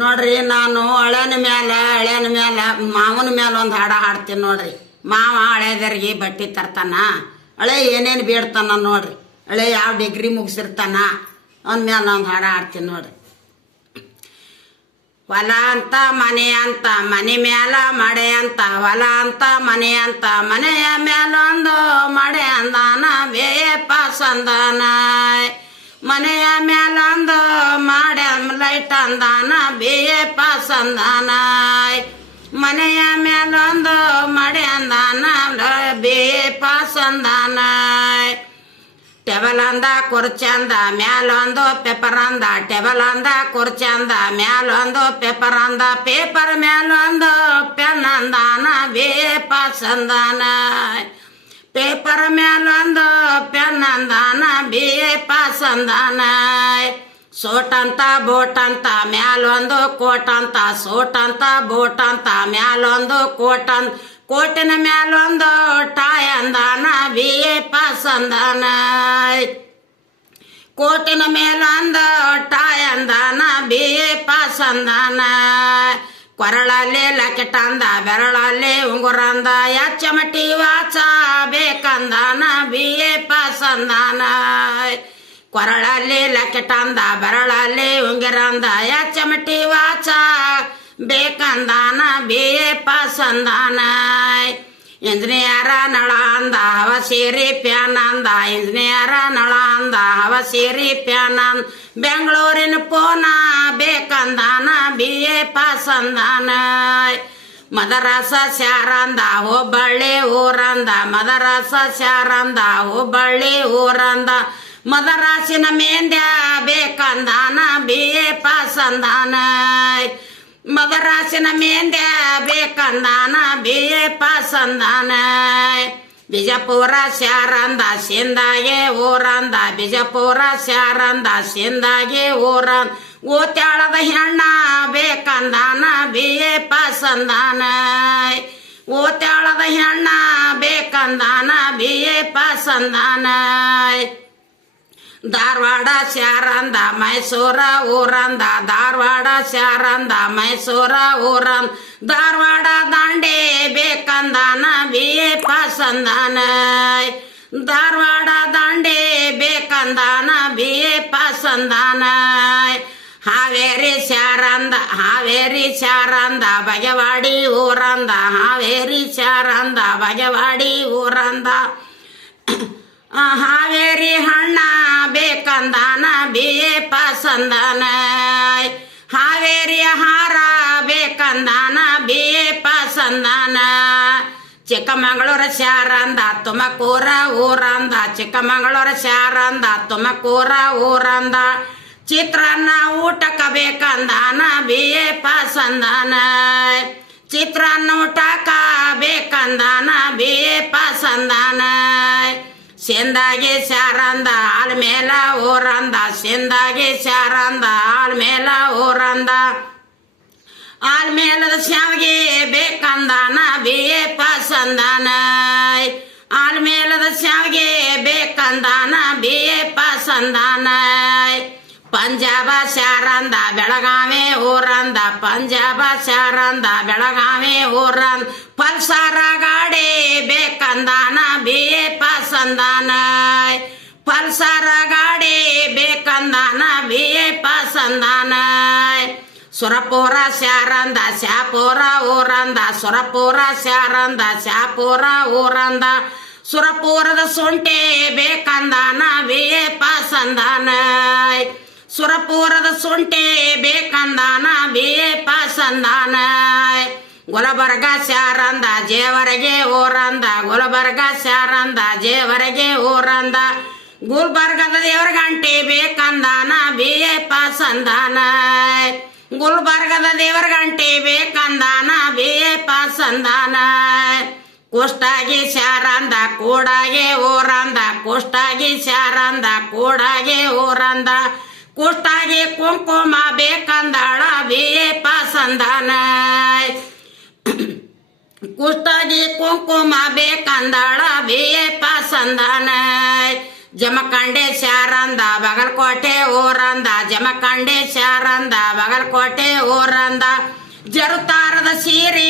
ನೋಡ್ರಿ ನಾನು ಹಳೆನ ಮ್ಯಾಲ ಮಾವನ ಮ್ಯಾಲ ಒಂದು ಹಾಡ ಹಾಡ್ತೀನಿ ನೋಡ್ರಿ. ಮಾವ ಹಳೆದರಿಗೆ ಬಟ್ಟೆ ತರ್ತಾನ, ಹಳೆ ಏನೇನು ಬೇಡ್ತಾನ ನೋಡ್ರಿ, ಹಳೆ ಯಾವ ಡಿಗ್ರಿ ಮುಗಿಸಿರ್ತಾನ ಅವನ ಮ್ಯಾಲ ಒಂದು ಹಾಡ ಹಾಡ್ತೀನಿ ನೋಡ್ರಿ. ಹೊಲ ಅಂತ ಮನೆ ಅಂತ ಮನೆ ಮ್ಯಾಲ ಮಡೆ ಅಂತ, ಹೊಲ ಅಂತ ಮನೆ ಅಂತ ಮನೆಯ ಮ್ಯಾಲೊಂದು ಮಡೆ ಅಂದಾನ, ಬೇಯಪ್ಪ ಸಂದಾನ. ಮನೆಯ ಮ್ಯಾಲೊಂದು ಮಾಡೆ ಲೈಟ್ ಅಂದಾನ, ಬೇಯಪ್ಪ ಸಂದಾನ. ಮನೆಯ ಮ್ಯಾಲೊಂದು ಮಡೆ ಅಂದಾನ, ಬೇಯಪ್ಪ ಸಂದಾನ. ಟೇಬಲ್ ಅಂದ ಕುರ್ಚಿ ಅಂದ ಮ್ಯಾಲೊಂದು ಪೇಪರ್ ಅಂದ, ಟೇಬಲ್ ಅಂದ ಕುರ್ಚಿ ಅಂದ ಮ್ಯಾಲೊಂದು ಪೇಪರ್ ಅಂದ, ಪೇಪರ್ ಮ್ಯಾಲೊಂದು ಪೆನ್ ಅಂದಾನ, ಬೇಯಪ್ಪ ಸಂದಾನ. ಪೇಪರ್ ಮ್ಯಾಲೊಂದು ಪೆನ್ ಅಂದಾನ, ಬೇಯಪ್ಪ ಸಂದಾನ. ಸೋಟ್ ಅಂತ ಬೋಟ್ ಅಂತ ಮ್ಯಾಲೊಂದು ಕೋಟ್ ಅಂತ, ಸೋಟ್ ಅಂತ ಬೋಟ್ ಅಂತ ಮ್ಯಾಲೊಂದು ಕೋಟ್ ಅಂತ, ಕೋಟಿನ ಮ್ಯಾಲೊಂದು ಟಾಯ್ ಅಂದಾನ, ಬೇಯಪ್ಪ ಸಂದಾನ. ಕೋಟಿನ ಮೇಲೊಂದು ಟಾಯ್ ಅಂದಾನ, ಬೇಯಪ್ಪ ಸಂದಾನ. ಕೊರಳಲ್ಲಿ ಲಕೆಟ್ ಅಂದ ಬೆರಳಲ್ಲಿ ಉಂಗುರ ಅಂದ, ಎಚ್ಚಮಟಿ ವಾಚ ಬೇಕಂದಾನ, ಬೇಯಪ್ಪ ಸಂದಾನ. ಕೊರಳಲ್ಲಿ ಲಕೆಟ್ ಅಂದ ಬೆರಳಲ್ಲಿ ಉಂಗುರ ಅಂದ, ಎಚ್ಚಮಟಿ ವಾಚ ಬೇಕಂದಾನ, ಬೇಯಪ್ಪ ಸಂದಾನ. ಇಂಜಿನಿಯರ ನಳ ಅಂದ ಹವ ಸೇರಿ ಪ್ಯಾನ್ ಅಂದ, ಇಂಜಿನಿಯರ ನಳ ಅಂದ ಹವ ಸೇರಿ ಪ್ಯಾನ್ ಅಂದ, ಬೆಂಗಳೂರಿನ ಪೋನ ಬೇಕಂದಾನ, ಬೇಯಪ್ಪ ಸಂದಾನ. ಮದರಸ ಸ್ಯಾರಂದ ಹುಬ್ಬಳ್ಳಿ ಊರಂದ, ಮದರಸ ಸ್ಯಾರಂದ ಹುಬ್ಬಳ್ಳಿ ಊರಂದ, ಮದರಾಸಿನ ಮೇಂದ್ಯ ಬೇಕಂದಾನ, ಬೇಯಪ್ಪ ಸಂದಾನ. ಮದರಾಸಿನ ಮೇಂದ್ಯ ಬೇಕಂದಾನ, ಬೇಯಪ್ಪ ಸಂದಾನ. ಬಿಜಾಪುರ ಸ್ಯಾರಂದ ಸಿಂದಾಗೆ ಊರಂದ, ಬಿಜಾಪುರ ಸ್ಯಾರಂದ ಸಿಂದಾಗೆ ಊರಂದ, ಓತ್ಯಾಳದ ಹೆಣ್ಣ ಬೇಕಂದಾನ, ಬೇಯಪ್ಪ ಸಂದಾನ. ಓತ್ಯಾಳದ ಹೆಣ್ಣ ಬೇಕಂದಾನ, ಬೇಯಪ್ಪ ಸಂದಾನ. ಧಾರವಾಡ ಸ್ಯಾರಂದ ಮೈಸೂರ ಊರಂದ, ಧಾರವಾಡ ಸ್ಯಾರಂದ ಮೈಸೂರ ಊರಂದ, ಧಾರವಾಡ ದಾಂಡೆ ಬೇಕಂದಾನ, ಬೇಯಪ್ಪ ಸಂದಾನ. ಧಾರವಾಡ ದಾಂಡೆ ಬೇಕಂದಾನ, ಬೇಯಪ್ಪ ಸಂದಾನ. ಹಾವೇರಿ ಸ್ಯಾರಂದ ಹಾವೇರಿ ಸ್ಯಾರಂದ ಬಗೆವಾಡಿ ಊರಂದ, ಹಾವೇರಿ ಸ್ಯಾರಂದ ಬಗೆವಾಡಿ ಊರಂದ, ಹಾವೇರಿ ಹಣ್ಣ ಬೇಕಂದಾನ, ಬೇಯಪ್ಪ ಸಂದಾನ. ಹಾವೇರಿಯ ಹಾರ ಬೇಕಂದಾನ, ಬೇಯಪ್ಪ ಸಂದಾನ. ಚಿಕ್ಕಮಗಳೂರು ಸ್ಯಾರಂದ ತುಮಕೂರ ಊರಂದ, ಚಿಕ್ಕಮಗಳೂರು ಸ್ಯಾರಂದ ತುಮಕೂರ ಊರಂದ, ಚಿತ್ರಾನ್ನ ಊಟಕ್ಕೆ ಬೇಕಂದಾನ, ಬೇಯಪ್ಪ ಸಂದಾನ. ಚಿತ್ರಾನ್ನ ಊಟಕ್ಕ ಬೇಕಂದಾನ, ಬೇಯಪ್ಪ ಸಂದಾನ. ಸಿಂದಾಗಿ ಸ್ಯಾರಂದ ಆಲ್ಮೇಲ ಊರಂದ, ಸಿಂದಾಗಿ ಸ್ಯಾರಂದ ಆಲ್ಮೇಲ ಊರಂದ, ಆಲ್ಮೇಲದ ಶಾವಿಗೆ ಬೇಕಂದಾನ, ಬೇಯಪ್ಪ ಸಂದಾನ. ಆಲ್ಮೇಲದ ಶಾವಿಗೆ ಬೇಕಂದಾನ, ಬೇಯಪ್ಪ ಸಂದಾನ. ಪಂಜಾಬ ಸ್ಯಾರಂದ ಬೆಳಗಾವಿ ಊರಂದ, ಪಂಜಾಬ ಸ್ಯಾರಂದ ಬೆಳಗಾವಿ ಊರಂದ, ಪಲ್ಸರ ಗಾಡಿ ಬೇಕಂದಾನ, ಬೇಯಪ್ಪ ಸಂದಾನ. ಪಲ್ಸರ ಗಾಡಿ ಬೇಕಂದಾನ, ಬೇಯಪ್ಪ ಸಂದಾನ. ಸುರಪುರ ಸ್ಯಾರಂದ ಶಾಪುರ ಊರಂದ, ಸುರಪುರ ಸ್ಯಾರಂದ ಶಾಪುರ ಊರಂದ, ಸುರಪುರದ ಶುಂಠಿ ಬೇಕಂದಾನ, ಬೇಯಪ್ಪ ಸಂದಾನ. ಸುರಪುರದ ಶುಂಠಿ ಬೇಕಂದಾನ, ಬೇಯಪ್ಪ ಸಂದಾನ. ಗುಲಬರ್ಗ ಸ್ಯಾರಂದ ಜೇವರಗೆ ಊರಂದ, ಗುಲಬರ್ಗ ಸ್ಯಾರಂದ ಜೇವರಗೆ ಊರಂದ, ಗುಲ್ಬರ್ಗದ ದೇವರ ಗಂಟೆ ಬೇಕಂದಾನ, ಬೇಯಪ್ಪ ಸಂದಾನ. ಗುಲ್ಬರ್ಗದ ದೇವರ ಗಂಟೆ ಬೇಕಂದಾನ, ಬೇಯಪ್ಪ ಸಂದಾನ. ಕುಷ್ಟಾಗಿ ಸ್ಯಾರಂದ ಕೂಡಾಗೆ ಊರಂದ, ಕುಷ್ಟಾಗಿ ಸ್ಯಾರಂದ ಕೂಡಾಗೆ ಊರಂದ, ಕುಷ್ಟಾಗಿ ಕುಂಕುಮ ಬೇಕಂದಾಳ, ಬೇಯಪ್ಪ ಸಂದಾನ. ಕುಷ್ಟಾಗಿ ಕುಂಕುಮ ಬೇಕಂದಾಳ, ಬೇಯಪ್ಪ ಸಂದಾನ. ಜಮಖಂಡೆ ಶಾರಂದ ಬಾಗಲಕೋಟೆ ಊರಂದ ಜಮಖಂಡೆ ಶಾರಂದ ಬಾಗಲಕೋಟೆ ಊರಂದ ಜರುತಾರದ ಸೀರೆ